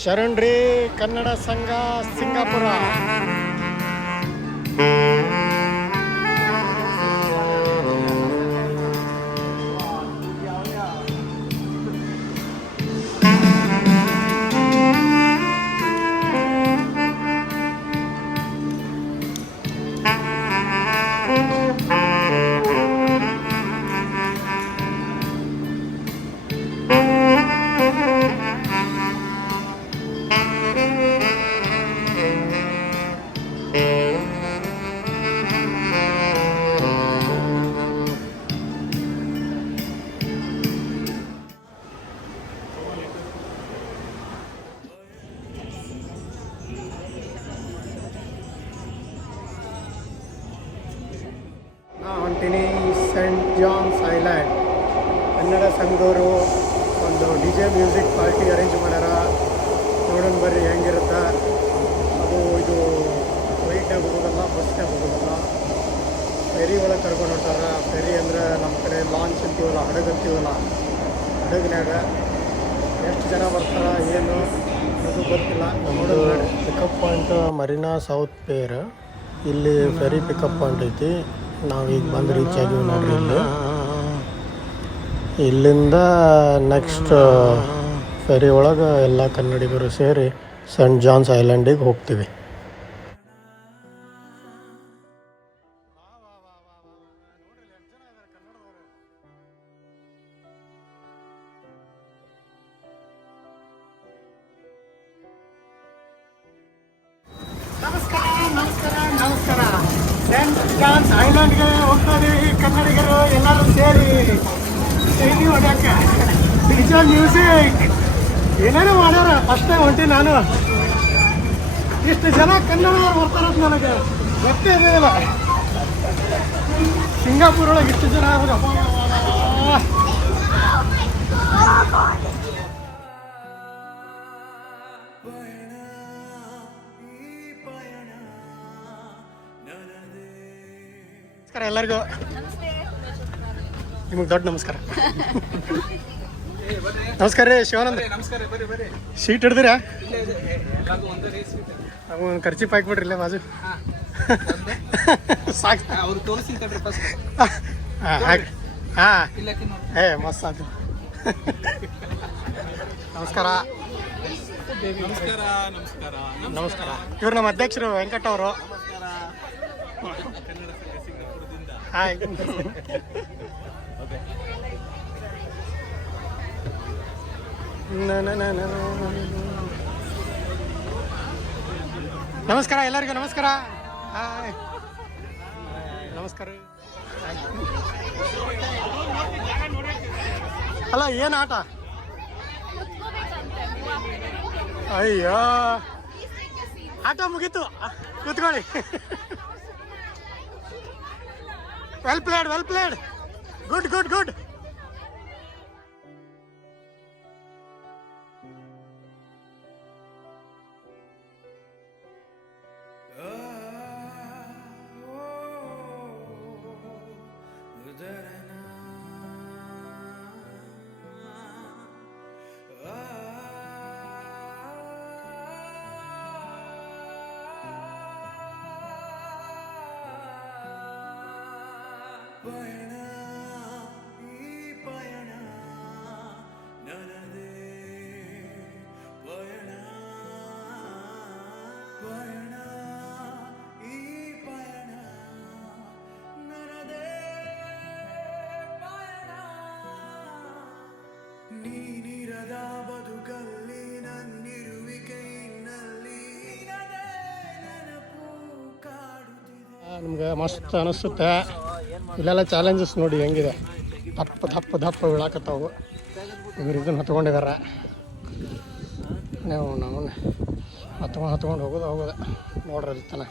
ಶರಣ್ರಿ ಕನ್ನಡ ಸಂಘ ಸಿಂಗಾಪುರ. ಹೊಂಟೀನಿ Saint John's island Kannada ಸಂಘದವರು ಒಂದು D J music party arrange ಮಾಡ್ಯಾರ ನೋಡೋಣ ಬರ್ರಿ ಹೆಂಗಿರುತ್ತೆ? ಅದು ಇದು ವೈಟಾಗಿ ಹೋಗೋದಲ್ಲ ಬಸ್ಟಾಗಿ ಹೋಗೋದಲ್ಲ ಫೆರಿ ಒಳಗೆ ಕರ್ಕೊಂಡು ಹೊಂಟಾರ. ಫೆರಿ ಅಂದ್ರೆ ನಮ್ಮ ಕಡೆ ಲಾಂಚ್ ಅಂತೀವಲ್ಲ ಹಡಗು ಅಂತೀವಲ್ಲ ಹಡಗಿನಾಗ ಎಷ್ಟು ಜನ ಬರ್ತಾರ ಏನು ಅದು ಗೊತ್ತಿಲ್ಲ. ನಮ್ಮದು pickup point Marina South pier ಇಲ್ಲಿ ಫೆರಿ ಪಿಕಪ್ ಪಾಯಿಂಟ್ ಐತಿ. ನಾವೀಗ ಬಂದು ರೀಚ್ ಆಗಿವಿ ನೋಡ್ರಿ ಇಲ್ಲಿ. ಇಲ್ಲಿಂದ ನೆಕ್ಸ್ಟ್ ಫೆರಿ ಒಳಗೆ ಎಲ್ಲ ಕನ್ನಡಿಗರು ಸೇರಿ ಸೆಂಟ್ ಜಾನ್ಸ್ ಐಲ್ಯಾಂಡಿಗೆ ಹೋಗ್ತೀವಿ. ಸೆಂಟ್ ಜಾನ್ಸ್ ಐಲ್ಯಾಂಡ್ಗೆ ಹೋಗ್ತಾ ಇದೀವಿ ಕನ್ನಡಿಗರು ಎಲ್ಲರೂ ಸೇರಿ ಶೈಲಿ ಹೊಡ್ಯಕ್ಕೆ ನಿಜ ಮ್ಯೂಸಿಕ್ ಏನೇನೋ ಮಾಡ್ಯಾರ ಫಸ್ಟ್ ಟೈಮ್ ಹೊಂಟಿ ನಾನು ಇಷ್ಟು ಜನ ಕನ್ನಡದವ್ರು ಬರ್ತಾರಂತ ನನಗೆ ಗೊತ್ತೇ ಇರಲಿಲ್ಲ ಸಿಂಗಾಪುರ ಒಳಗೆ ಇಷ್ಟು ಜನ ಆದ್ರೆ ನಮಸ್ಕಾರ ಎಲ್ಲರಿಗೂ. ನಿಮಗೆ ದೊಡ್ಡ ನಮಸ್ಕಾರ. ನಮಸ್ಕಾರ ರೀ ಶಿವಾನಂದ. ಶೀಟ್ ಹಿಡ್ದಿರಾ? ಒಂದೇ ಒಂದು ಖರ್ಚಿ ಹಾಕ್ಬಿಡ್ರಿ ಇಲ್ಲೇ ಬಾಜು. ಸಾಕು. ಹಾಂ ಹಾಂ ಏ ಮಸ್ತ್ ಆಯ್ತು ನಮಸ್ಕಾರ ನಮಸ್ಕಾರ. ನಮಸ್ಕಾರ ನಮಸ್ಕಾರ. ಇವ್ರು ನಮ್ಮ ಅಧ್ಯಕ್ಷರು ವೆಂಕಟ್ ಅವರು ಕನ್ನಡ ಸಂಘ ಸಿಂಗಾಪುರದಿಂದ ಹಾಯ್ ನಮಸ್ಕಾರ ಎಲ್ಲರಿಗೂ ನಮಸ್ಕಾರ. ಹಾಯ್ ನಮಸ್ಕಾರ. ಅಲ್ಲ ಏನು ಆಟ? ಅಯ್ಯೋ. ಆಟ ಮುಗೀತು. ಕೂತ್ಕೊಳ್ಳಿ. Well played, well played. Good, good, good. ಪಯಣ, ಈ ಪಯಣ ನನದೇ. ಪಯಣ ಪಯಣ, ಈ ಪಯಣ ನನದೇ. ಪಯಣ. ನೀನಿರದ ಬದುಕಲ್ಲಿ ನನ್ನಿರುವಿಕೆ ನಿಮ್ಗೆ ಮಸ್ತ್ ಅನಿಸುತ್ತೆ. ಇಲ್ಲೆಲ್ಲ ಚಾಲೆಂಜಸ್ ನೋಡಿ ಹೆಂಗಿದೆ. ದಪ್ಪ ದಪ್ಪ ದಪ್ಪ ಬೀಳಾಕತ್ತಾವು. ಇವ್ರು ಇದನ್ನು ಹತ್ಕೊಂಡಿದ್ದಾರೆ ನಾವು ನಾವು ಹತ್ಕೊಂಡು ಹತ್ಕೊಂಡು ಹೋಗೋದು ಹೋಗೋದು. ನೋಡ್ರಿ ತನ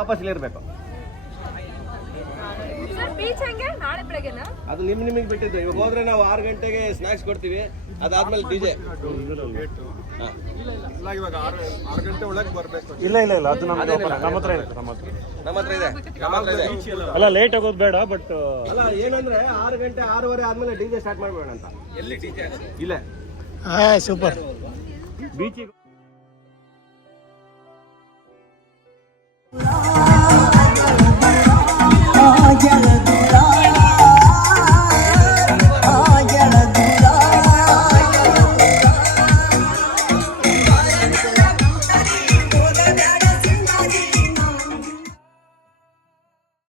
ವಾಪಸ್ ಇಲ್ಲಿರ್ಬೇಕು. ಬೀಚ್ ಹೆಂಗೆ? ನಾಳೆ ಬೆಳಗ್ಗೆನಾ? ಅದು ನಿಮ್ ನಿಮಗೆ ಬಿಟ್ಟಿದ್ದು. ಇವಾಗ ಹೋದ್ರೆ ನಾವು ಆರು ಗಂಟೆಗೆ ಸ್ನಾಕ್ಸ್ ಕೊಡ್ತೀವಿ. ಅದಾದ್ಮೇಲೆ ಡಿಜೆ ಇಲ್ಲ ಇಲ್ಲ ಇಲ್ಲ ಅದು ನಮ್ಗೆ open. ನಮ್ಮ ಹತ್ರ ಇದೆ ನಮ್ಮ ಹತ್ರ. ನಮ್ಮ ಹತ್ರ ಇದೆ. ನಮ್ಮ ಹತ್ರ ಇದೆ. ಅಲ್ಲ ಲೇಟ್ ಆಗೋದು ಬೇಡ ಬಟ್ ಅಲ್ಲ ಏನಂದ್ರೆ ಆರು ಗಂಟೆ ಆರೂವರೆ ಆದ್ಮೇಲೆ ಡಿಜೆ ಸ್ಟಾರ್ಟ್ ಮಾಡ್ಬೇಡ ಅಂತ. ಎಲ್ಲಿ ಡಿಜೆ ಇಲ್ಲ. ಹಾಂ ಸೂಪರ್ ಬೀಚಿಗೆ